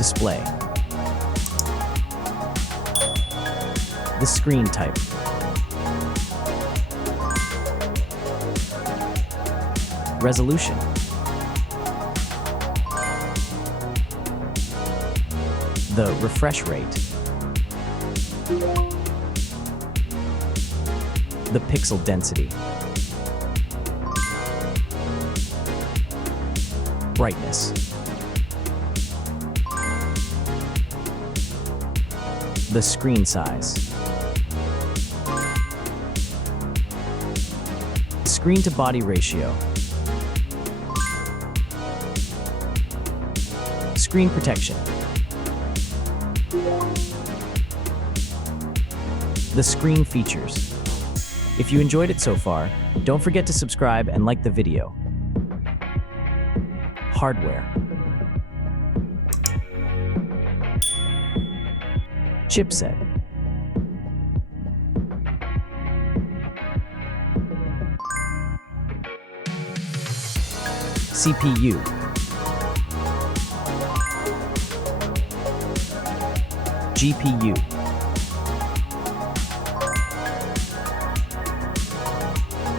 Display. The screen type. Resolution. The refresh rate. The pixel density. Brightness. The screen size. Screen to body ratio. Screen protection. The screen features. If you enjoyed it so far, don't forget to subscribe and like the video. Hardware. Chipset. CPU. GPU.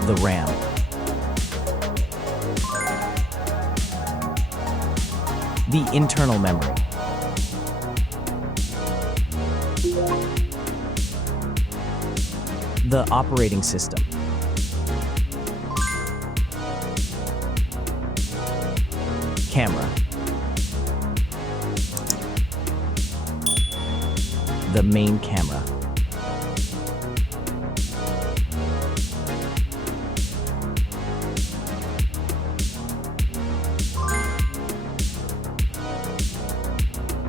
The RAM. The internal memory. The operating system. Camera. The main camera.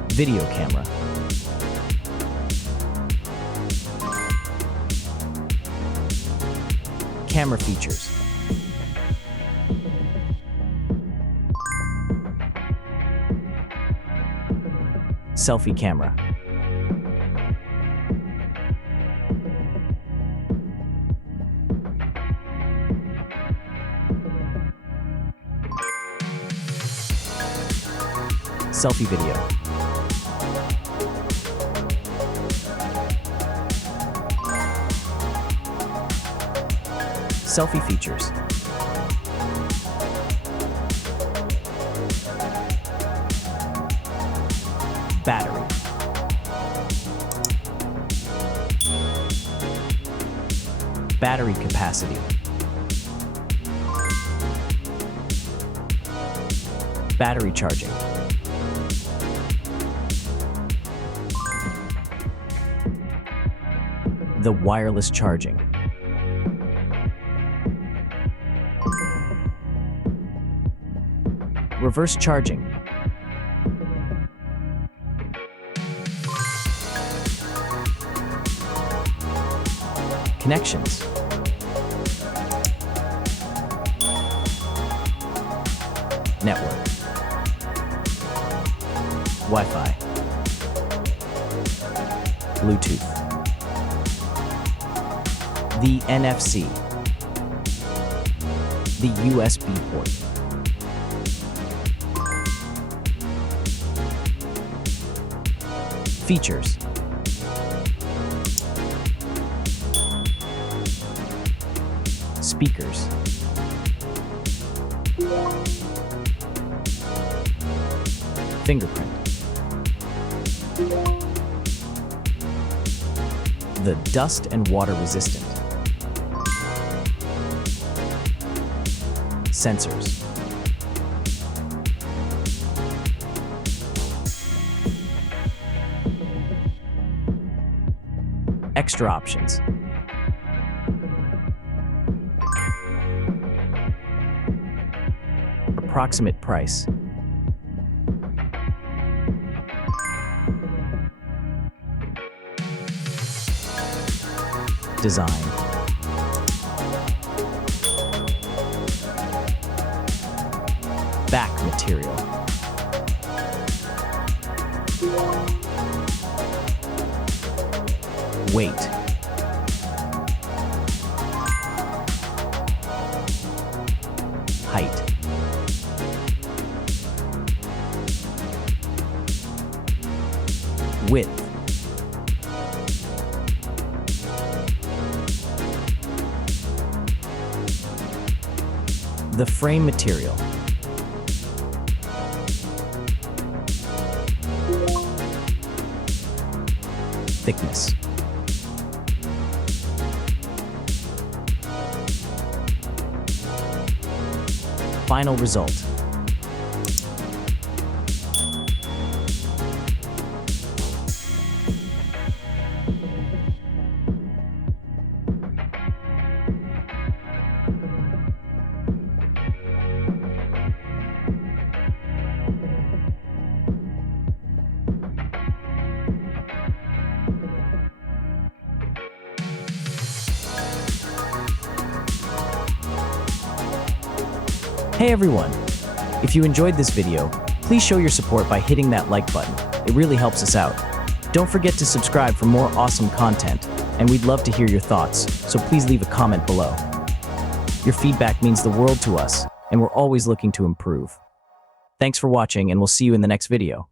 Video camera. Camera features. Selfie camera. Selfie video. Selfie features. Battery. Battery capacity. Battery charging. The wireless charging. Reverse charging. Connections. Network. Wi-Fi. Bluetooth. The NFC. The USB port. Features. Speakers. Fingerprint. The dust and water resistant. Sensors. Extra options. Approximate price. Design. Back material. Weight. Height. width. The frame material. Thickness. Final result. Hey everyone! If you enjoyed this video, please show your support by hitting that like button. It really helps us out. Don't forget to subscribe for more awesome content, and we'd love to hear your thoughts, so please leave a comment below. Your feedback means the world to us, and we're always looking to improve. Thanks for watching, and we'll see you in the next video.